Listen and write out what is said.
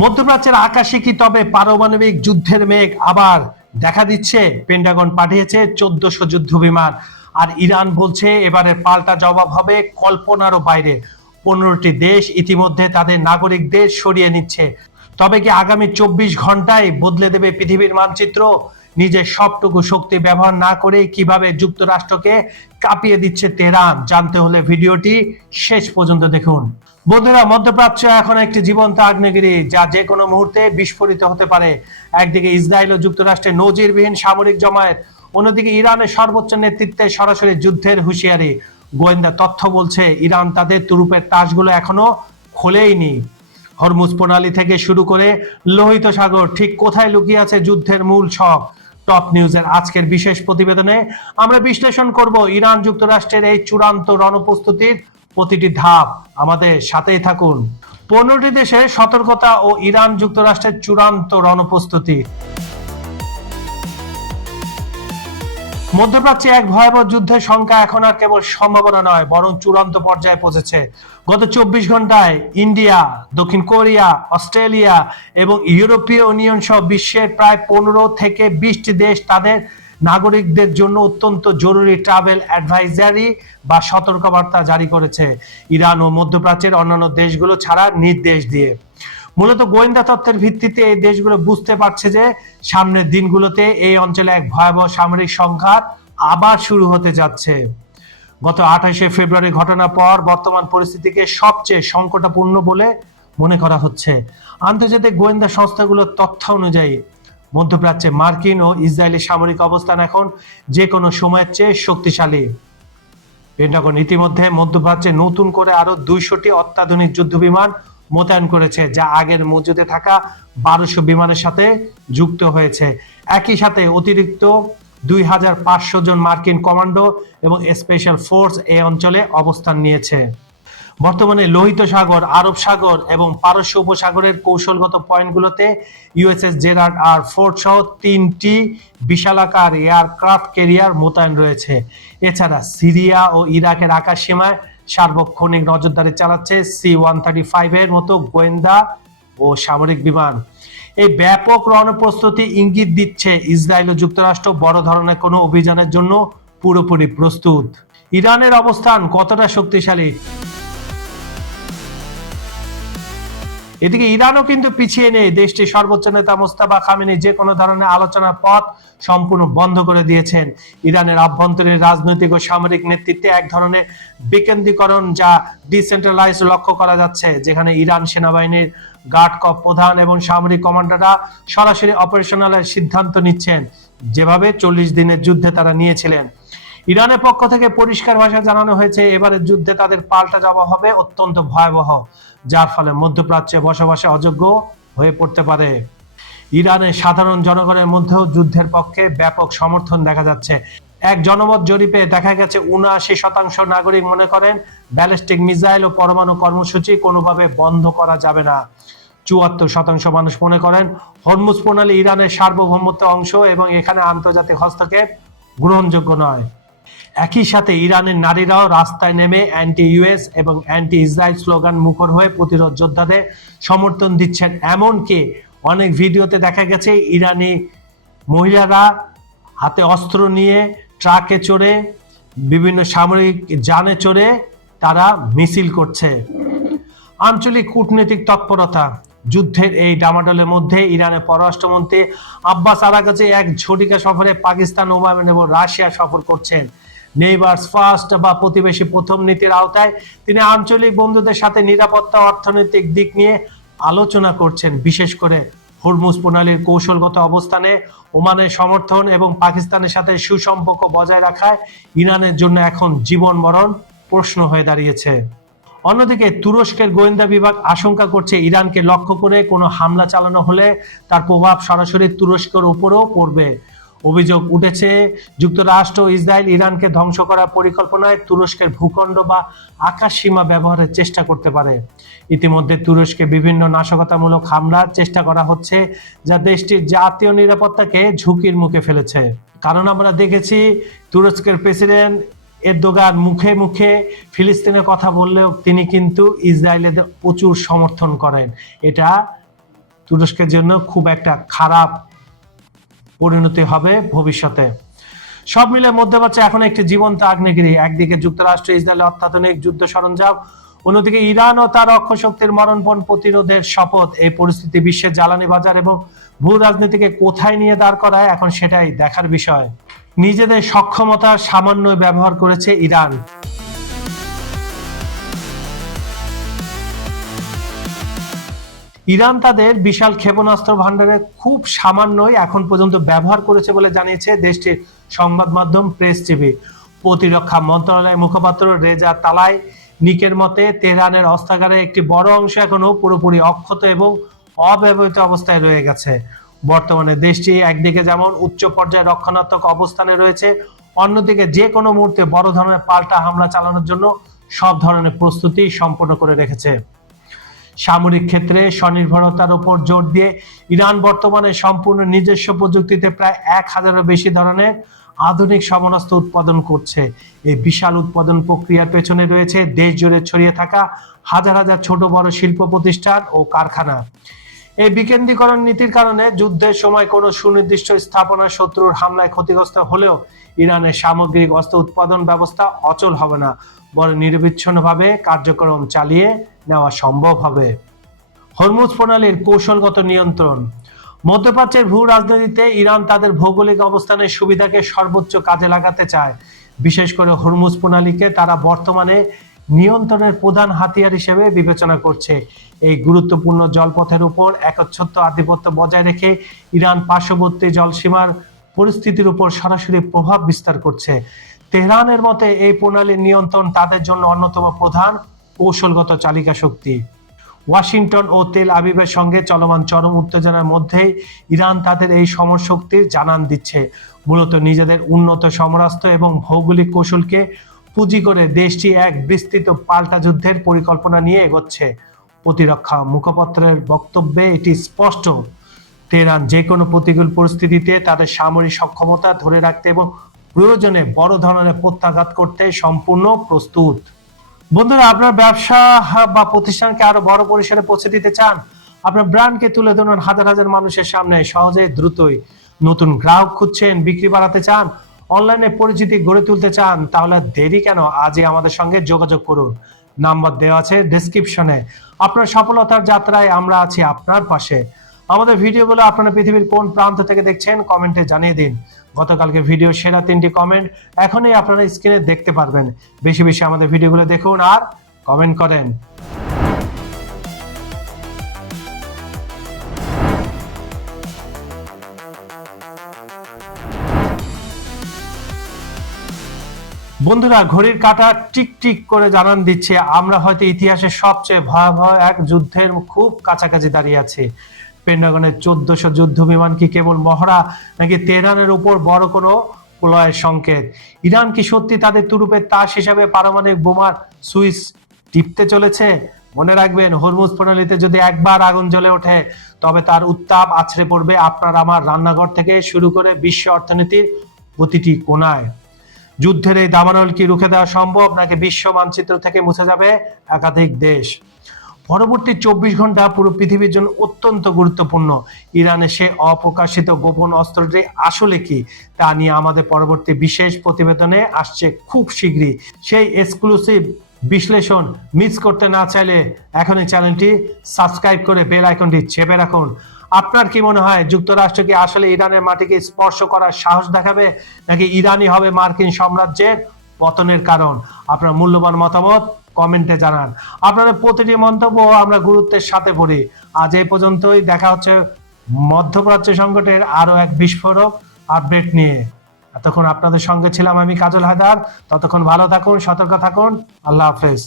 মধ্যপ্রাচ্যের আকাশে কি তবে পারমাণবিক যুদ্ধের মেঘ আবার দেখা দিচ্ছে? পেন্টাগন পাঠিয়েছে 1400 যুদ্ধ বিমান, আর ইরান বলছে এবারে পাল্টা জবাব হবে কল্পনারও বাইরে। 15টি দেশ ইতিমধ্যে তাদের নাগরিকদের সরিয়ে নিচ্ছে। তবে কি আগামী 24 ঘন্টায় বদলে দেবে পৃথিবীর মানচিত্র? নিজের সবটুকু শক্তি ব্যবহার না করে কিভাবে যুক্তরাষ্ট্রকে কাঁপিয়ে দিচ্ছে তেহরান, জানতে হলে ভিডিওটি শেষ পর্যন্ত দেখুন। বন্ধুরা, মধ্যপ্রাচ্য এখন একটি জীবন্ত আগ্নেয়গিরি, যা যে কোনো মুহূর্তে বিস্ফোরিত হতে পারে। একদিকে ইসরায়েল ও যুক্তরাষ্ট্রের নজিরবিহীন সামরিক জমায়েত, অন্যদিকে ইরানের সর্বোচ্চ নেতৃত্বে সরাসরি যুদ্ধের হুঁশিয়ারি। গোয়েন্দা তথ্য বলছে ইরান তাদের তুরুপের তাসগুলো এখনো খোলেইনি। হরমুজ প্রণালী থেকে শুরু করে লোহিত সাগর, ঠিক কোথায় লুকিয়ে আছে যুদ্ধের মূল ছক? টপ নিউজের আজকের বিশেষ প্রতিবেদনে আমরা বিশ্লেষণ করব ইরান যুক্তরাষ্ট্রের এই চূড়ান্ত রণপ্রস্তুতির প্রতিটি ধাপ। আমাদের সাথেই থাকুন। 15টি দেশের সতর্কতা ও ইরান যুক্তরাষ্ট্রের চূড়ান্ত রণপ্রস্তুতি। মধ্যপ্রাচ্যে এক ভয়াবহ যুদ্ধের সংখ্যা এখন আর কেবল সম্ভাবনা নয়, বরং চূড়ান্ত পর্যায়ে পৌঁছেছে। গত 24 ঘন্টায় ইন্ডিয়া, দক্ষিণ কোরিয়া, অস্ট্রেলিয়া এবং ইউরোপীয় ইউনিয়ন সহ বিশ্বের প্রায় 15 থেকে 20টি দেশ তাদের নাগরিকদের জন্য অত্যন্ত জরুরি ট্রাভেল অ্যাডভাইজারি বা সতর্কবার্তা জারি করেছে, ইরান ও মধ্যপ্রাচ্যের অন্যান্য দেশগুলো ছাড়া নির্দেশ দিয়ে। মূলত গোয়েন্দা তথ্যের ভিত্তিতে এই দেশগুলো বুঝতে পারছে যে সামনের দিনগুলোতে এই অঞ্চলে এক ভয়াবহ সামরিক সংঘাত আবার শুরু হতে যাচ্ছে। গত 28শে ফেব্রুয়ারি ঘটনার পর বর্তমান পরিস্থিতিকে সবচেয়ে সংকটাপূর্ণ বলে মনে করা হচ্ছে। আন্তর্জাতিক গোয়েন্দা সংস্থাগুলোর তথ্য অনুযায়ী মধ্যপ্রাচ্যে মার্কিন ও ইসরায়েলি সামরিক অবস্থান এখন যে কোনো সময়ের চেয়ে শক্তিশালী। পেন্টাগন ইতিমধ্যে মধ্যপ্রাচ্যে নতুন করে আরো 200টি অত্যাধুনিক যুদ্ধ বিমান মোতায়েন করেছে, যা আগের মজুদে থাকা 1200 বিমানের সাথে যুক্ত হয়েছে। একই সাথে অতিরিক্ত 2500 জন মার্কিন কমান্ডো এবং স্পেশাল ফোর্স এই অঞ্চলে অবস্থান নিয়েছে। বর্তমানে লোহিত সাগর, আরব সাগর এবং পারস্য উপসাগরের কৌশলগত পয়েন্টগুলোতে ইউএসএস জেরার্ড আর ফোর্ড সহ 3টি বিশালাকার এয়ারক্রাফট ক্যারিয়ার মোতায়েন রয়েছে। এছাড়া সিরিয়া ও ইরাকের আকাশ সীমায় সার্বক্ষণিক নজরদারি চালাচ্ছে C-135 এর মতো গোয়েন্দা ও সামরিক বিমান। এই ব্যাপক রণপ্রস্তুতি ইঙ্গিত দিচ্ছে ইসরায়েল ও যুক্তরাষ্ট্র বড় ধরনের কোনো অভিযানের জন্য পুরোপুরি প্রস্তুত। ইরানের অবস্থান কতটা শক্তিশালী? এদিকে ইরানও কিন্তু পিছিয়ে নেই। দেশটির সর্বোচ্চ নেতা মোস্তাফা খামেনি যে কোনো ধরনের আলোচনার পথ সম্পূর্ণ বন্ধ করে দিয়েছেন। ইরানের আভ্যন্তরীণ রাজনৈতিক ও সামরিক নেতৃত্বে এক ধরনের বিকেন্দ্রীকরণ, যা ডিসেন্ট্রালাইজড লক্ষ্য করা যাচ্ছে, যেখানে ইরান সেনাবাহিনীর গার্ড কর্প প্রধান এবং সামরিক কমান্ডাররা সরাসরি অপারেশনালের সিদ্ধান্ত নিচ্ছেন, যেভাবে 40 দিনের যুদ্ধে তারা নিয়েছিলেন। ইরানের পক্ষ থেকে পরিষ্কার ভাষায় জানানো হয়েছে এবারের যুদ্ধে তাদের পাল্টা জবাব হবে অত্যন্ত ভয়াবহ, যার ফলে মধ্যপ্রাচ্যে বসবাসে অযোগ্য হয়ে পড়তে পারে। ইরানের সাধারণ জনগণের মধ্যেও যুদ্ধের পক্ষে ব্যাপক সমর্থন দেখা যাচ্ছে। এক জনমত জরিপে দেখা গেছে 79% নাগরিক মনে করেন ব্যালিস্টিক মিসাইল ও পরমাণু কর্মসূচি কোনোভাবে বন্ধ করা যাবে না। 74% মানুষ মনে করেন হরমুজ প্রণালী ইরানের সার্বভৌমত্ব অংশ এবং এখানে আন্তর্জাতিক হস্তক্ষেপ গ্রহণযোগ্য নয়। একই সাথে ইরানের নারীরাও রাস্তায় নেমে অ্যান্টি ইউএস এবং অ্যান্টি ইসরায়েল স্লোগান মুখর হয়ে প্রতিরোধ যোদ্ধাদের সমর্থন দিচ্ছেন। এমনকি অনেক ভিডিওতে দেখা গেছে ইরানি মহিলারা হাতে অস্ত্র নিয়ে ট্রাকে চড়ে, বিভিন্ন সামরিক যানে চড়ে তারা মিছিল করছে। আঞ্চলিক কূটনৈতিক তৎপরতা। যুদ্ধের এই ডামাডোলের মধ্যে ইরানের পররাষ্ট্রমন্ত্রী আব্বাস আরাগচি এক ঝটিকা সফরে পাকিস্তান, ওমান এবং রাশিয়া সফর করছেন। নেইবার্স ফার্স্ট বা প্রতিবেশী প্রথম নীতির আওতায় তিনি আঞ্চলিক বন্ধুদের সাথে নিরাপত্তা ও অর্থনৈতিক দিক নিয়ে আলোচনা করছেন। বিশেষ করে হরমুজ প্রণালীর কৌশলগত অবস্থানে ওমানের সমর্থন এবং পাকিস্তানের সাথে সুসম্পর্ক বজায় রাখায় ইরানের জন্য এখন জীবন মরণ প্রশ্ন হয়ে দাঁড়িয়েছে। অন্যদিকে তুরস্কের গোয়েন্দা বিভাগ আশঙ্কা করছে ইরানকে লক্ষ্য করে কোনো হামলা চালানো হলে তার প্রভাব সরাসরি তুরস্কের উপরও পড়বে। অভিযোগ উঠেছে যুক্তরাষ্ট্র ও ইসরায়েল ইরানকে ধ্বংস করার পরিকল্পনায় তুরস্কের ভূখণ্ড বা আকাশ সীমা ব্যবহারের চেষ্টা করতে পারে। ইতিমধ্যে তুরস্কে বিভিন্ন নাশকতামূলক হামলার চেষ্টা করা হচ্ছে, যা দেশটির জাতীয় নিরাপত্তাকে ঝুঁকির মুখে ফেলেছে। কারণ আমরা দেখেছি তুরস্কের প্রেসিডেন্ট এরদোগান মুখে মুখে ফিলিস্তিনের কথা বললেও তিনি কিন্তু ইসরায়েলের প্রচুর সমর্থন করেন। এটা তুরস্কের জন্য খুব একটা খারাপ পরিণতি হবে ভবিষ্যতে। সব মিলে মধ্যপ্রাচ্যে এখন একটি জীবন্ত আগ্নেয়গিরি। একদিকে যুক্তরাষ্ট্র ইসরায়েলের অত্যাধুনিক যুদ্ধ সরঞ্জাম, অন্যদিকে ইরান ও তার অক্ষশক্তির মরণপণ প্রতিরোধের শপথ। এই পরিস্থিতি বিশ্বের জ্বালানি বাজার এবং ভূ রাজনীতিকে কোথায় নিয়ে দাঁড় করায় এখন সেটাই দেখার বিষয়। নিজেদের সক্ষমতার সামান্যই ব্যবহার করেছে ইরান। ইরান তাদের বিশাল ক্ষেপণাস্ত্র ভান্ডারে খুব সামান্যই এখন পর্যন্ত ব্যবহার করেছে বলে জানিয়েছে দেশটির সংবাদ মাধ্যম প্রেস টিভি। প্রতিরক্ষা মন্ত্রণালয়ের মুখপাত্র রেজা তালাই নিকের মতে তেহরানের অস্ত্রাগারে একটি বড় অংশ এখনো পুরোপুরি অক্ষত এবং অব্যবহৃত অবস্থায় রয়ে গেছে। বর্তমানে দেশটি একদিকে যেমন উচ্চ পর্যায়ে রক্ষণাত্মক অবস্থানে রয়েছে, অন্যদিকে যে কোনো মুহূর্তে বড় ধরনের পাল্টা হামলা চালানোর জন্য সব ধরনের প্রস্তুতি সম্পন্ন করে রেখেছে। সামরিক ক্ষেত্রে স্বনির্ভরতার উপর জোর দিয়ে ইরান বর্তমানে সম্পূর্ণ নিজস্ব প্রযুক্তিতে প্রায় 1000-এরও বেশি ধরনের আধুনিক সমরাস্ত্র উৎপাদন করছে। এই বিশাল উৎপাদন প্রক্রিয়ার পেছনে রয়েছে দেশ জুড়ে ছড়িয়ে থাকা হাজার হাজার ছোট বড় শিল্প প্রতিষ্ঠান ও কারখানা। এই বিকেন্দ্রীকরণ নীতির কারণে যুদ্ধের সময় কোনো সুনির্দিষ্ট স্থাপনা শত্রুর হামলায় ক্ষতিগ্রস্ত হলেও ইরানের সামগ্রিক অস্ত্র উৎপাদন ব্যবস্থা অচল হবে না, বরং নিরবিচ্ছিন্নভাবে কার্যক্রম চালিয়ে নেওয়া সম্ভব হবে। হরমুজ প্রণালীর কৌশলগত নিয়ন্ত্রণ। মধ্যপ্রাচ্যের ভূ রাজনীতিতে ইরান তাদের ভৌগোলিক অবস্থানের সুবিধাকে সর্বোচ্চ কাজে লাগাতে চায়। বিশেষ করে হরমুজ প্রণালীকে তারা বর্তমানে নিয়ন্ত্রণের প্রধান হাতিয়ার হিসেবে বিবেচনা করছে। এই গুরুত্বপূর্ণ জলপথের উপর একচ্ছত্র আধিপত্য বজায় রেখে ইরান পার্শ্ববর্তী জলসীমার পরিস্থিতির উপর সরাসরি প্রভাব বিস্তার করছে। তেহরানের মতে এই প্রণালীর নিয়ন্ত্রণ তাদের জন্য অন্যতম প্রধান কৌশলগত চালিকা শক্তি। ওয়াশিংটন ও তেল আবিবের সঙ্গে চলমান চরম উত্তেজনার মধ্যেই ইরান তাদের এই সমরশক্তির জানান দিচ্ছে। মূলত নিজেদের উন্নত সমরাস্ত্র এবং ভৌগোলিক কৌশলকে পুঁজি করে দেশটি এক বিস্তৃত পাল্টা যুদ্ধের পরিকল্পনা নিয়ে এগোচ্ছে। প্রতিরক্ষা মুখপাত্রের বক্তব্যে এটি স্পষ্ট, তেহরান যে কোনো প্রতিকূল পরিস্থিতিতে তাদের সামরিক সক্ষমতা ধরে রাখতে এবং প্রয়োজনে বড় ধরনের প্রত্যাঘাত করতে সম্পূর্ণ প্রস্তুত। বন্ধুরা, আপনার ব্যবসা বা প্রতিষ্ঠানকে আরো বড় পরিসরে পৌঁছে দিতে চান, আপনার ব্র্যান্ডকে তুলে ধরুন হাজার হাজার মানুষের সামনে সহজে দ্রুতই। নতুন গ্রাহক খুঁজছেন, বিক্রি বাড়াতে চান, অনলাইনে পরিচিতি গড়ে তুলতে চান, তাহলে দেরি কেন? আজই আমাদের সঙ্গে যোগাযোগ করুন। নাম্বার দেওয়া আছে ডেসক্রিপশনে। আপনার সফলতার যাত্রায় আমরা আছি আপনার পাশে। আমাদের ভিডিওগুলো আপনারা পৃথিবীর কোন প্রান্ত থেকে দেখছেন কমেন্টে জানিয়ে দিন। গতকালকে ভিডিও সেরা 3টি কমেন্ট এখনই আপনারা স্ক্রিনে দেখতে পারবেন। বেশি বেশি আমাদের ভিডিওগুলো দেখুন আর কমেন্ট করেন। বন্ধুরা, ঘড়ির কাঁটা টিক টিক করে জানান দিচ্ছে আমরা হয়তো ইতিহাসের সবচেয়ে ভয়াবহ এক যুদ্ধের খুব কাছাকাছি দাঁড়িয়ে আছি। পেন্টাগনের 1400 যুদ্ধ বিমান কি কেবল মহড়া, নাকি তেহরানের উপর বড় কোনো প্রলয়ের সংকেত? ইরান কি সত্যি তাদের তুরুপের তাস হিসাবে পারমাণবিক বোমার সুইচ টিপতে চলেছে? মনে রাখবেন, হরমুজ প্রণালীতে যদি একবার আগুন জ্বলে ওঠে তবে তার উত্তাপ আছড়ে পড়বে আপনার আমার রান্নাঘর থেকে শুরু করে বিশ্ব অর্থনীতির প্রতিটি কোণায়। যুদ্ধের এই দাবানল কি রুখে দেওয়া সম্ভব, নাকি বিশ্ব মানচিত্র থেকে মুছে যাবে একাধিক দেশ? পরবর্তী 24 ঘন্টা পুরো পৃথিবীর জন্য অত্যন্ত গুরুত্বপূর্ণ। ইরানের সে অপ্রকাশিত গোপন অস্ত্রটি আসলে কি, তা নিয়ে আমাদের পরবর্তী বিশেষ প্রতিবেদনে আসছে খুব শীঘ্রই। সেই এক্সক্লুসিভ বিশ্লেষণ মিস করতে না চাইলে এখনই চ্যানেলটি সাবস্ক্রাইব করে বেল আইকনটি চেপে রাখুন। আপনার কি মনে হয়, যুক্তরাষ্ট্র কি আসলে ইরানের মাটিকে স্পর্শ করার সাহস দেখাবে, নাকি ইরানই হবে মার্কিন সাম্রাজ্যের পতনের কারণ? আপনার মূল্যবান মতামত কমেন্টে জানান। আপনাদের প্রতিটি মন্তব্য আমরা গুরুত্বের সাথে পড়ি। আজ এই পর্যন্তই, দেখা হচ্ছে মধ্যপ্রাচ্য সংকটের আরো এক বিস্ফোরক আপডেট নিয়ে। এতক্ষণ আপনাদের সঙ্গে ছিলাম আমি কাজল হায়দার। ততক্ষণ ভালো থাকুন, সতর্ক থাকুন। আল্লাহ হাফেজ।